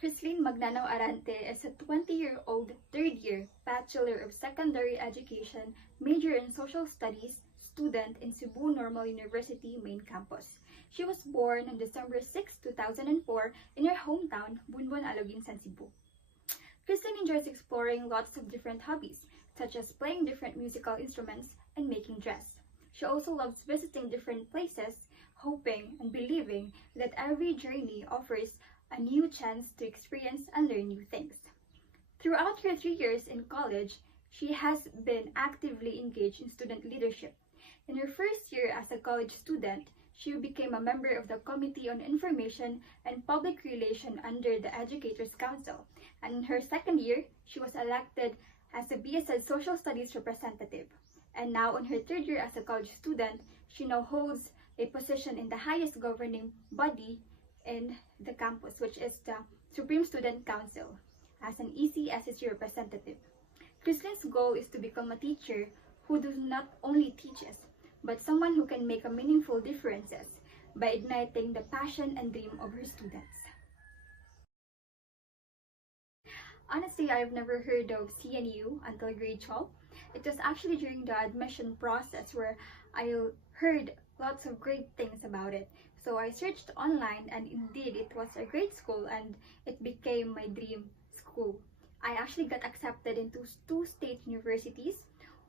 Crislin Magnanao Arante is a 20-year-old third-year Bachelor of Secondary Education, major in Social Studies student in Cebu Normal University main campus. She was born on December 6, 2004 in her hometown, Bunbon, Aloginsan, Cebu. Crislin enjoys exploring lots of different hobbies, such as playing different musical instruments and making dress. She also loves visiting different places, hoping and believing that every journey offers a new chance to experience and learn new things. Throughout her 3 years in college, she has been actively engaged in student leadership. In her first year as a college student, she became a member of the Committee on Information and Public Relations under the Educators Council, and in her second year, she was elected as a BSED Social Studies representative. And now in her third year as a college student, she now holds a position in the highest governing body in the campus, which is the Supreme Student Council, as an ECSSU representative. Crislin's goal is to become a teacher who does not only teaches, but someone who can make a meaningful differences by igniting the passion and dream of her students. Honestly, I've never heard of CNU until grade 12. It was actually during the admission process where I heard lots of great things about it. So I searched online, and indeed it was a great school and it became my dream school. I actually got accepted into two state universities,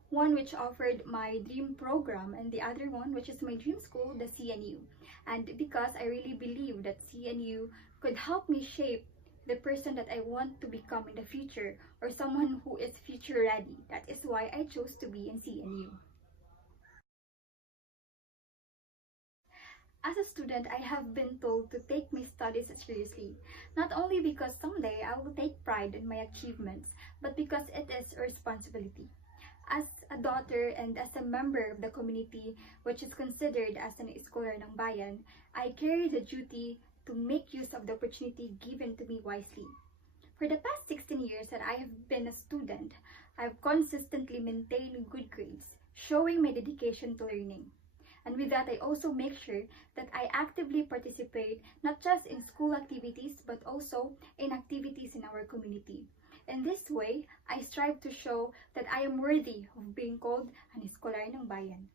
one which offered my dream program and the other one which is my dream school, the CNU. And because I really believe that CNU could help me shape the person that I want to become in the future, or someone who is future ready. That is why I chose to be in CNU. As a student, I have been told to take my studies seriously, not only because someday I will take pride in my achievements, but because it is a responsibility. As a daughter and as a member of the community, which is considered as an Eskolar ng Bayan, I carry the duty to make use of the opportunity given to me wisely. For the past 16 years that I have been a student, I have consistently maintained good grades, showing my dedication to learning. And with that, I also make sure that I actively participate not just in school activities, but also in activities in our community. In this way, I strive to show that I am worthy of being called an Eskolar ng Bayan.